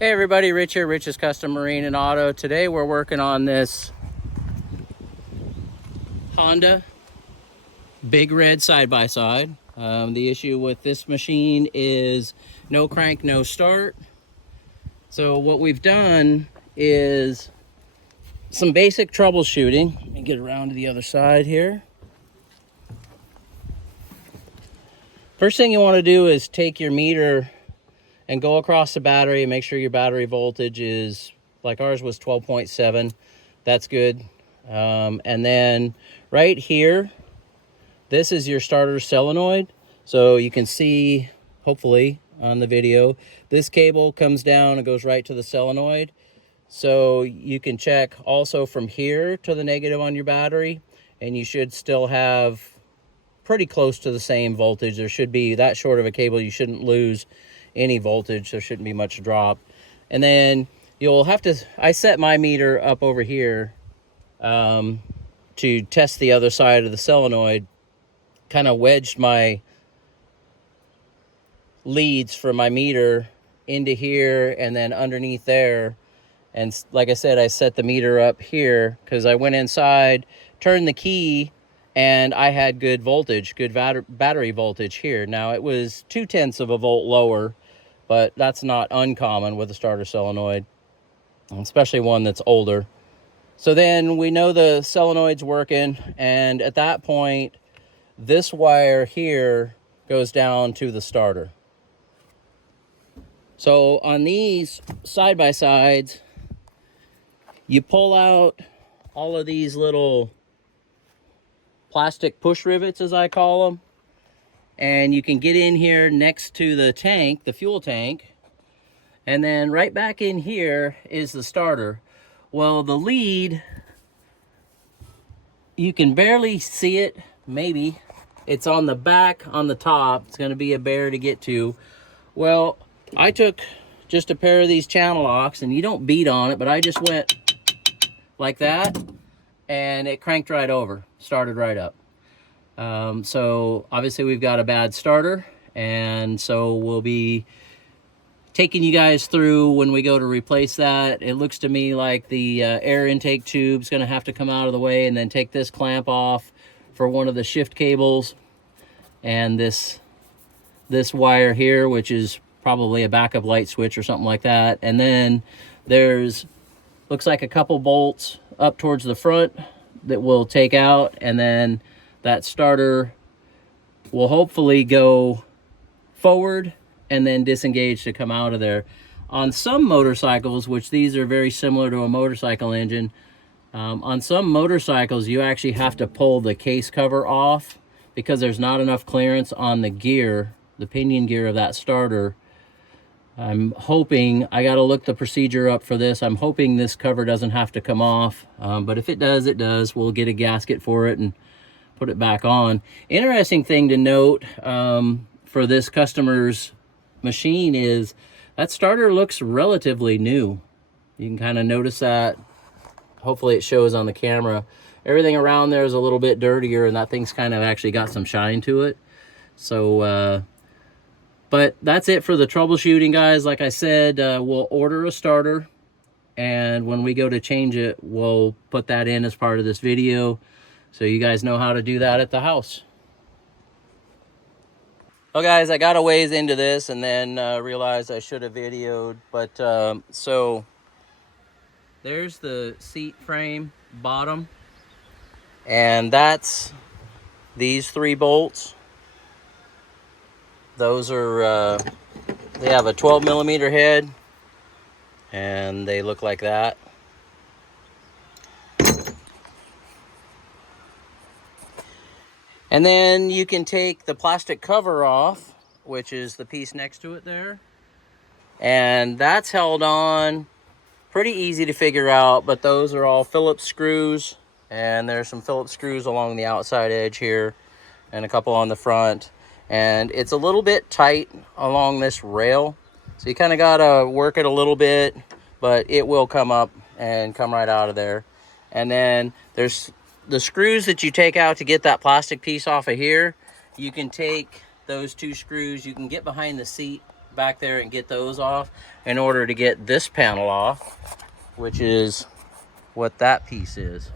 Hey everybody, Rich here, Rich's Custom Marine and Auto. Today we're working on this Honda Big Red side-by-side. The issue with this machine is no crank, no start. So what we've done is some basic troubleshooting. Let me get around to the other side here. First thing you want to do is take your meter and go across the battery and make sure your battery voltage is, like ours was 12.7. That's good. And then right here, this is your starter solenoid. So you can see, hopefully on the video, this cable comes down and goes right to the solenoid. So you can check also from here to the negative on your battery, and you should still have pretty close to the same voltage. There should be that short of a cable. You shouldn't lose any voltage. There shouldn't be much drop. And then you'll have to, I set my meter up over here to test the other side of the solenoid. Kind of wedged my leads from my meter into here and then underneath there. And like I said, I set the meter up here because I went inside, turned the key, and I had good voltage, good battery voltage here. Now it was 0.2 of a volt lower, but that's not uncommon with a starter solenoid, especially one that's older. So then we know the solenoid's working, and at that point, this wire here goes down to the starter. So on these side-by-sides, you pull out all of these little plastic push rivets, as I call them, and you can get in here next to the tank, the fuel tank, and then right back in here is the starter. Well, the lead, you can barely see it, maybe. It's on the back, on the top. It's going to be a bear to get to. Well, I took just a pair of these channel locks, and you don't beat on it, but I just went like that, and it cranked right over, started right up. So obviously we've got a bad starter, and so we'll be taking you guys through when we go to replace that. It looks to me like the air intake tube's going to have to come out of the way, and then take this clamp off for one of the shift cables, and this wire here, which is probably a backup light switch or something like that. And then there's, looks like a couple bolts up towards the front that we'll take out, and then that starter will hopefully go forward and then disengage to come out of there. On some motorcycles, which these are very similar to a motorcycle engine, on some motorcycles you actually have to pull the case cover off because there's not enough clearance on the gear, the pinion gear of that starter. I'm hoping, I got to look the procedure up for this. I'm hoping this cover doesn't have to come off, but if it does, it does. We'll get a gasket for it and put it back on. Interesting thing to note for this customer's machine is that starter looks relatively new. You can kind of notice that. Hopefully it shows on the camera. Everything around there is a little bit dirtier, and that thing's kind of actually got some shine to it. So, but that's it for the troubleshooting, guys. Like I said, we'll order a starter, and when we go to change it, we'll put that in as part of this video, so you guys know how to do that at the house. Well, guys, I got a ways into this and then realized I should have videoed. But so there's the seat frame bottom, and that's these 3 bolts. Those are, they have a 12mm head, and they look like that. And then you can take the plastic cover off, which is the piece next to it there. And that's held on pretty easy to figure out, but those are all Phillips screws. And there's some Phillips screws along the outside edge here and a couple on the front. And it's a little bit tight along this rail. So you kind of got to work it a little bit, but it will come up and come right out of there. And then there's the screws that you take out to get that plastic piece off of here. You can take those 2 screws, you can get behind the seat back there and get those off in order to get this panel off, which is what that piece is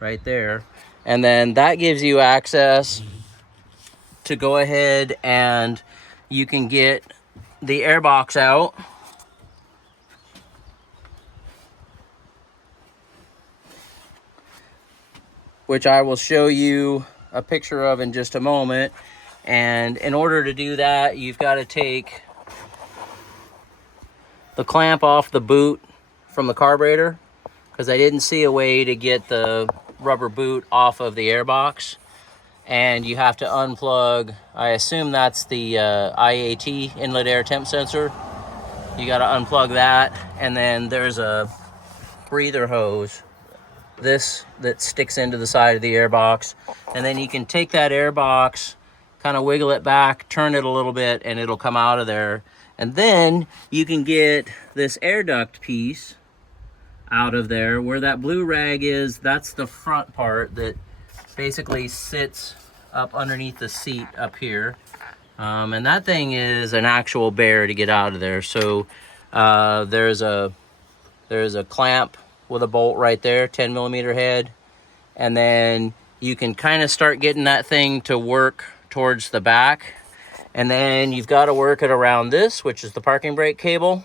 right there. And then that gives you access to go ahead and you can get the airbox out. Which I will show you a picture of in just a moment. And in order to do that, you've got to take the clamp off the boot from the carburetor, because I didn't see a way to get the rubber boot off of the airbox. And you have to unplug, I assume that's the IAT, inlet air temp sensor. You got to unplug that, and then there's a breather hose, this that sticks into the side of the airbox, and then you can take that airbox, kind of wiggle it back, turn it a little bit, and it'll come out of there. And then you can get this air duct piece out of there. Where that blue rag is, that's the front part that basically sits up underneath the seat up here. And that thing is an actual bear to get out of there. So there's a clamp with a bolt right there, 10 millimeter head. And then you can kind of start getting that thing to work towards the back. And then you've got to work it around this, which is the parking brake cable.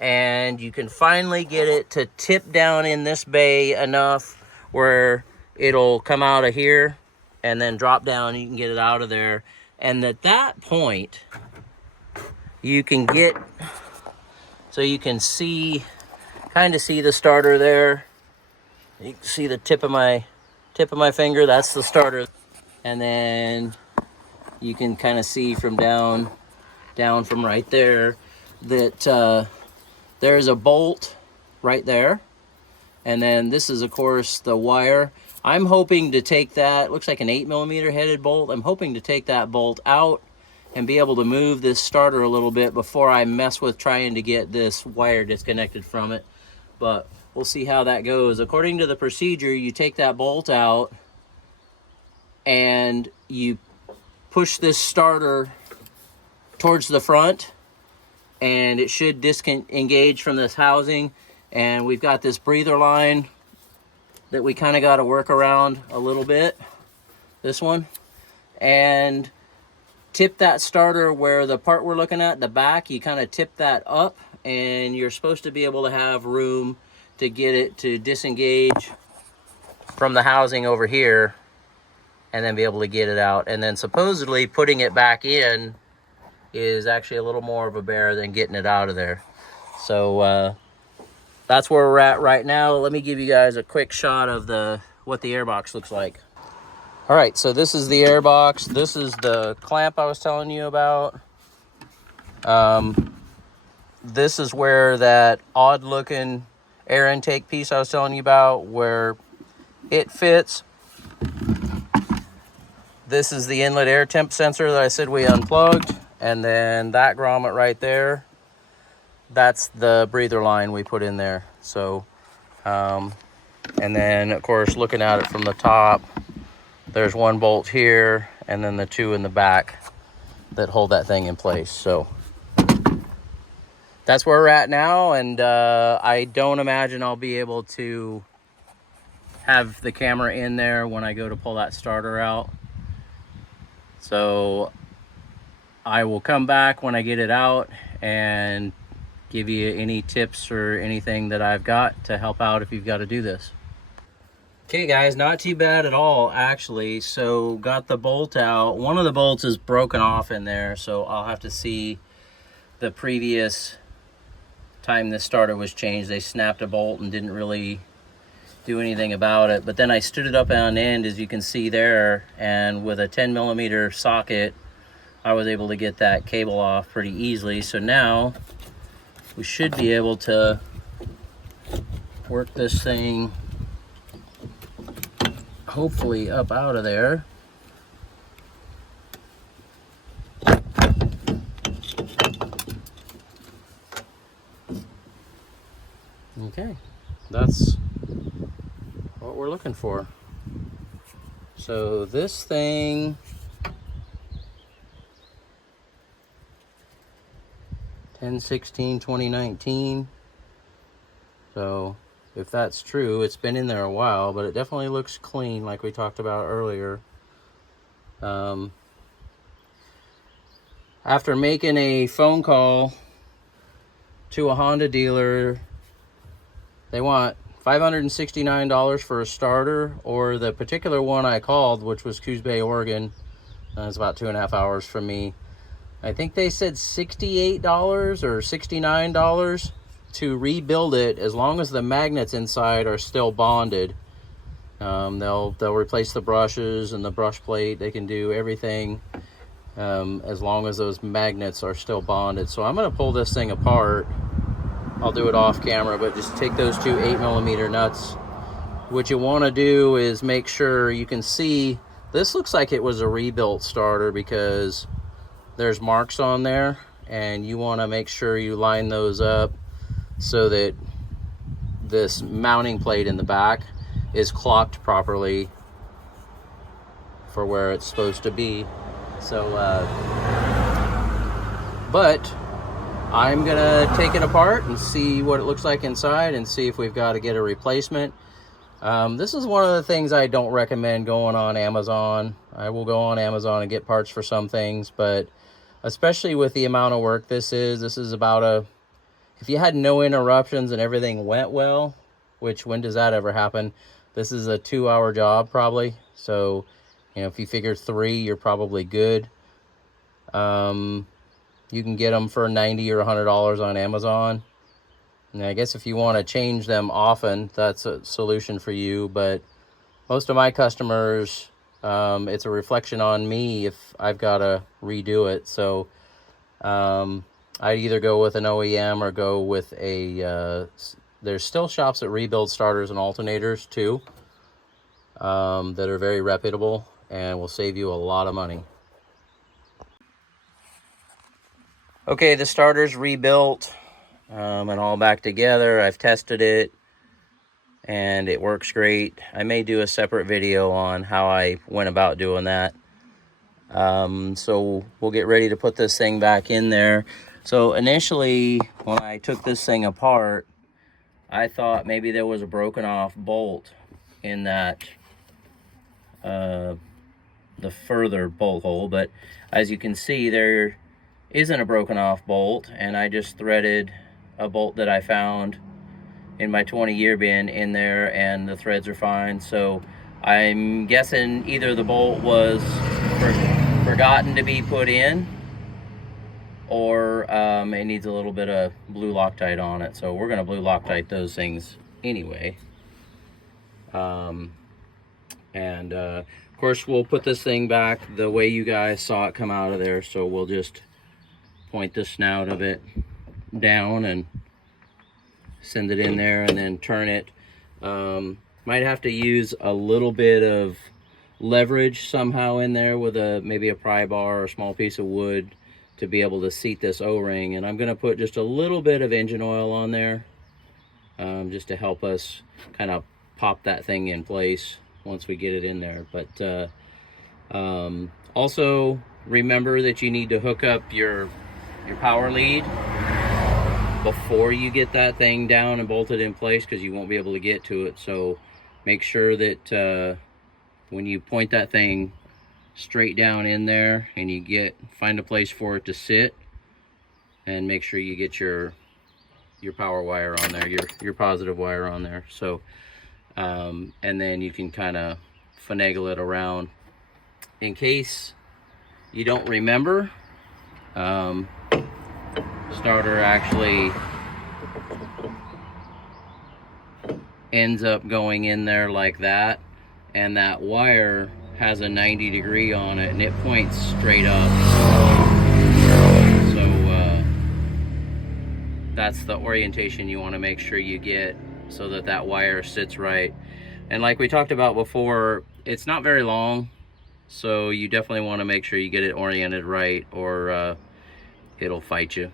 And you can finally get it to tip down in this bay enough where it'll come out of here and then drop down. You can get it out of there. And at that point, you can get, so you can see, kind of see the starter there. You can see the tip of my finger, that's the starter. And then you can kind of see from down from right there that there's a bolt right there. And then this is, of course, the wire. I'm hoping to take that, looks like an 8 millimeter headed bolt. I'm hoping to take that bolt out and be able to move this starter a little bit before I mess with trying to get this wire disconnected from it. But we'll see how that goes. According to the procedure, you take that bolt out and you push this starter towards the front, and it should disengage from this housing. And we've got this breather line that we kind of got to work around a little bit, this one, and tip that starter where the part we're looking at, the back, you kind of tip that up, and you're supposed to be able to have room to get it to disengage from the housing over here and then be able to get it out. And then supposedly putting it back in is actually a little more of a bear than getting it out of there. So that's where we're at right now. Let me give you guys a quick shot of what the airbox looks like. All right, so this is the airbox. This is the clamp I was telling you about. This is where that odd looking air intake piece I was telling you about, where it fits. This is the inlet air temp sensor that I said we unplugged. And then that grommet right there, that's the breather line we put in there. So, and then of course, looking at it from the top, there's one bolt here and then the two in the back that hold that thing in place. So that's where we're at now. And I don't imagine I'll be able to have the camera in there when I go to pull that starter out. So I will come back when I get it out and give you any tips or anything that I've got to help out if you've got to do this. Okay guys, not too bad at all actually. So got the bolt out. One of the bolts is broken off in there, so I'll have to see the previous time this starter was changed. They snapped a bolt and didn't really do anything about it. But then I stood it up on end, as you can see there, and with a 10 millimeter socket I was able to get that cable off pretty easily. So now we should be able to work this thing hopefully up out of there. Okay, that's what we're looking for. So this thing 10/16, 2019. So if that's true, it's been in there a while, but it definitely looks clean like we talked about earlier. After making a phone call to a Honda dealer, they want $569 for a starter, or the particular one I called, which was Coos Bay, Oregon. It's about 2.5 hours from me. I think they said $68 or $69 to rebuild it, as long as the magnets inside are still bonded. They'll replace the brushes and the brush plate. They can do everything as long as those magnets are still bonded. So I'm going to pull this thing apart. I'll do it off camera, but just take those two 8mm nuts. What you want to do is make sure you can see, this looks like it was a rebuilt starter because there's marks on there, and you want to make sure you line those up so that this mounting plate in the back is clocked properly for where it's supposed to be. So but I'm gonna take it apart and see what it looks like inside and see if we've got to get a replacement. This is one of the things I don't recommend going on Amazon. I will go on Amazon and get parts for some things, but especially with the amount of work this is about if you had no interruptions and everything went well, which when does that ever happen? This is a 2-hour job probably. So, if you figure 3, you're probably good. You can get them for $90 or $100 on Amazon. And I guess if you want to change them often, that's a solution for you. But most of my customers, it's a reflection on me if I've got to redo it. So I'd either go with an OEM or go with there's still shops that rebuild starters and alternators too, that are very reputable and will save you a lot of money. Okay, the starter's rebuilt and all back together. I've tested it and it works great. I may do a separate video on how I went about doing that. So we'll get ready to put this thing back in there. So initially, when I took this thing apart, I thought maybe there was a broken off bolt in that the further bolt hole, but as you can see, there isn't a broken off bolt, and I just threaded a bolt that I found in my 20-year bin in there, and the threads are fine. So I'm guessing either the bolt was forgotten to be put in, or it needs a little bit of blue Loctite on it. So we're going to blue Loctite those things anyway. Of course, we'll put this thing back the way you guys saw it come out of there. So we'll just point the snout of it down and send it in there, and then turn it. Might have to use a little bit of leverage somehow in there with maybe a pry bar or a small piece of wood to be able to seat this O-ring. And I'm going to put just a little bit of engine oil on there, just to help us kind of pop that thing in place once we get it in there. But also remember that you need to hook up your power lead before you get that thing down and bolted in place, because you won't be able to get to it. So make sure that when you point that thing straight down in there and you find a place for it to sit, and make sure you get your power wire on there, your positive wire on there. So and then you can kind of finagle it around. In case you don't remember, starter actually ends up going in there like that, and that wire has a 90-degree on it, and it points straight up. So that's the orientation you want to make sure you get, so that wire sits right. And like we talked about before, it's not very long, so you definitely want to make sure you get it oriented right, or it'll fight you.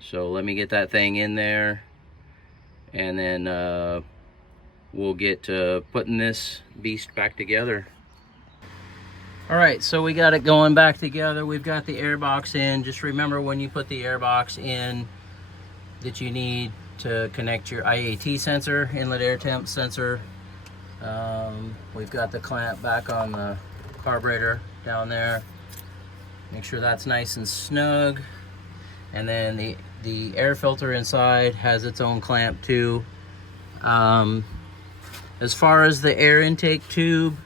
So let me get that thing in there, and then we'll get to putting this beast back together. All right, so we got it going back together. We've got the airbox in. Just remember when you put the airbox in that you need to connect your IAT sensor, inlet air temp sensor. We've got the clamp back on the carburetor down there. Make sure that's nice and snug. And then the air filter inside has its own clamp too. As far as the air intake tube,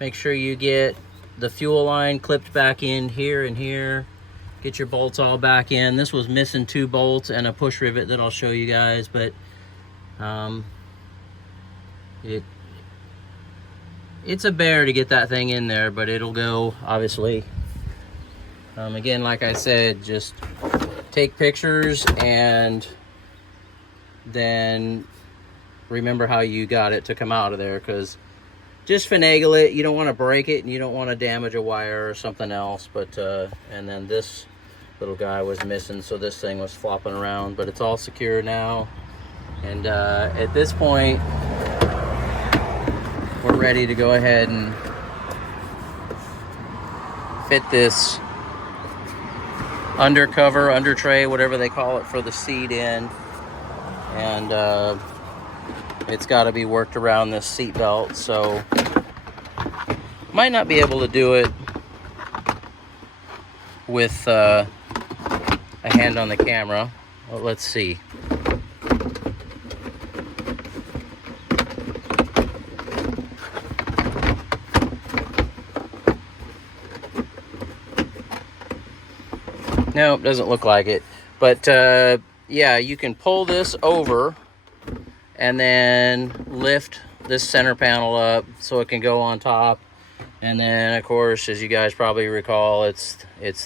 make sure you get the fuel line clipped back in here and here. Get your bolts all back in. This was missing 2 bolts and a push rivet that I'll show you guys, but it's a bear to get that thing in there, but it'll go, obviously. Again, like I said, just take pictures and then remember how you got it to come out of there, because just finagle it. You don't want to break it and you don't want to damage a wire or something else. But and then this little guy was missing, so this thing was flopping around, but it's all secure now. And at this point, we're ready to go ahead and fit this under cover, under tray, whatever they call it, for the seat in. And it's got to be worked around this seat belt, so might not be able to do it with a hand on the camera. Well, let's see. Nope, doesn't look like it. But yeah, you can pull this over and then lift this center panel up so it can go on top. And then, of course, as you guys probably recall, it's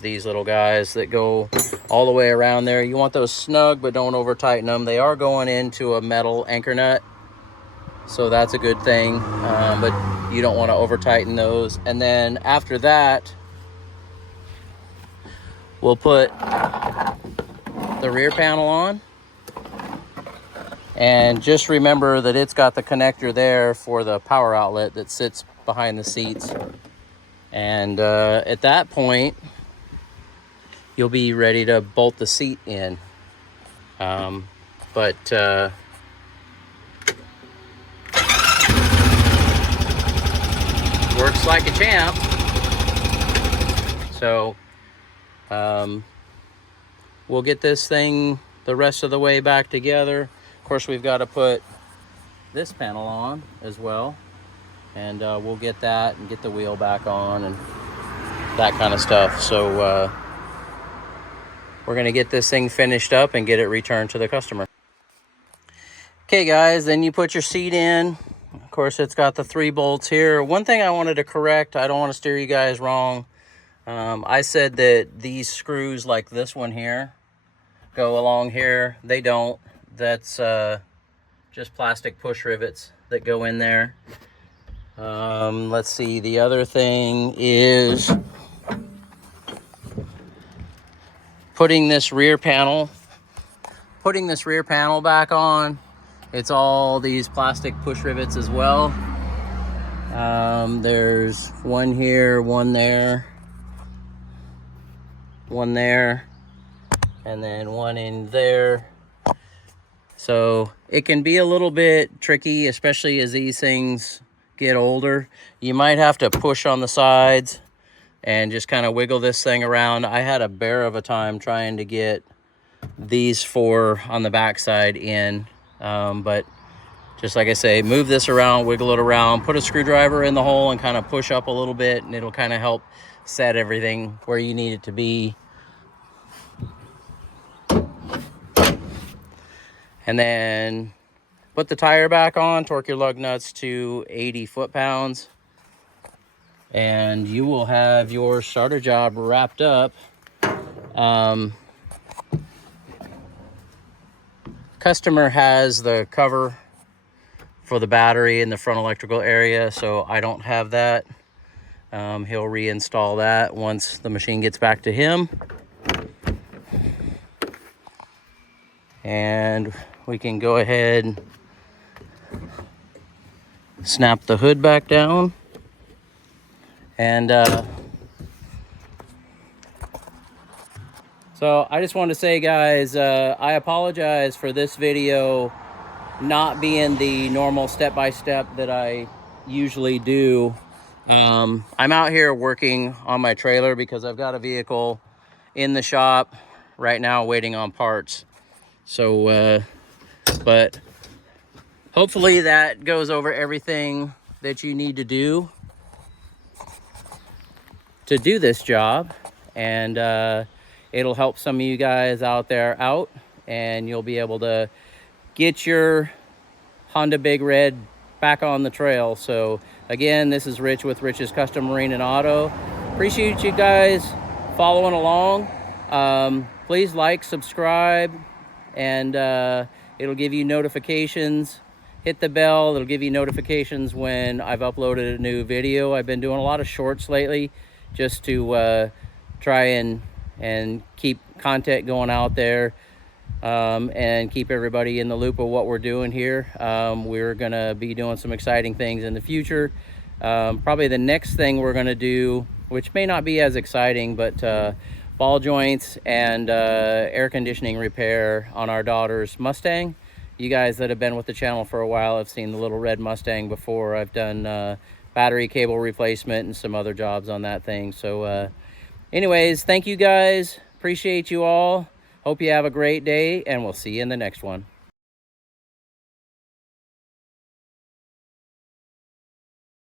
these little guys that go all the way around there. You want those snug, but don't over tighten them. They are going into a metal anchor nut, so that's a good thing, but you don't want to over tighten those. And then after that, we'll put the rear panel on. And just remember that it's got the connector there for the power outlet that sits behind the seats. And at that point, you'll be ready to bolt the seat in. But works like a champ. So we'll get this thing the rest of the way back together. Of course, we've got to put this panel on as well, and we'll get that and get the wheel back on and that kind of stuff. So we're going to get this thing finished up and get it returned to the customer. Okay guys, then you put your seat in. Of course, it's got the 3 bolts here. One thing I wanted to correct, I don't want to steer you guys wrong. I said that these screws, like this one here, go along here. They don't. That's just plastic push rivets that go in there. Let's see, the other thing is putting this rear panel back on. It's all these plastic push rivets as well. There's one here, one there, and then one in there. So it can be a little bit tricky, especially as these things get older. You might have to push on the sides and just kind of wiggle this thing around. I had a bear of a time trying to get these 4 on the backside in, but just like I say, move this around, wiggle it around, put a screwdriver in the hole and kind of push up a little bit, and it'll kind of help set everything where you need it to be. And then put the tire back on, torque your lug nuts to 80 foot-pounds, and you will have your starter job wrapped up. Customer has the cover for the battery in the front electrical area, so I don't have that. He'll reinstall that once the machine gets back to him. And we can go ahead and snap the hood back down. And so I just want to say, guys, I apologize for this video not being the normal step-by-step that I usually do. I'm out here working on my trailer because I've got a vehicle in the shop right now waiting on parts. So, but hopefully that goes over everything that you need to do this job. And it'll help some of you guys out there out, and you'll be able to get your Honda Big Red back on the trail. So again, this is Rich with Rich's Custom Marine and Auto. Appreciate you guys following along. Please like, subscribe, and it'll give you notifications. Hit the bell, it'll give you notifications when I've uploaded a new video. I've been doing a lot of shorts lately just to try and keep content going out there. And keep everybody in the loop of what we're doing here. We're gonna be doing some exciting things in the future. Probably the next thing we're gonna do, which may not be as exciting, but ball joints and air conditioning repair on our daughter's Mustang. You guys that have been with the channel for a while have seen the little red Mustang before. I've done battery cable replacement and some other jobs on that thing. So anyways, thank you guys. Appreciate you all. Hope you have a great day, and we'll see you in the next one.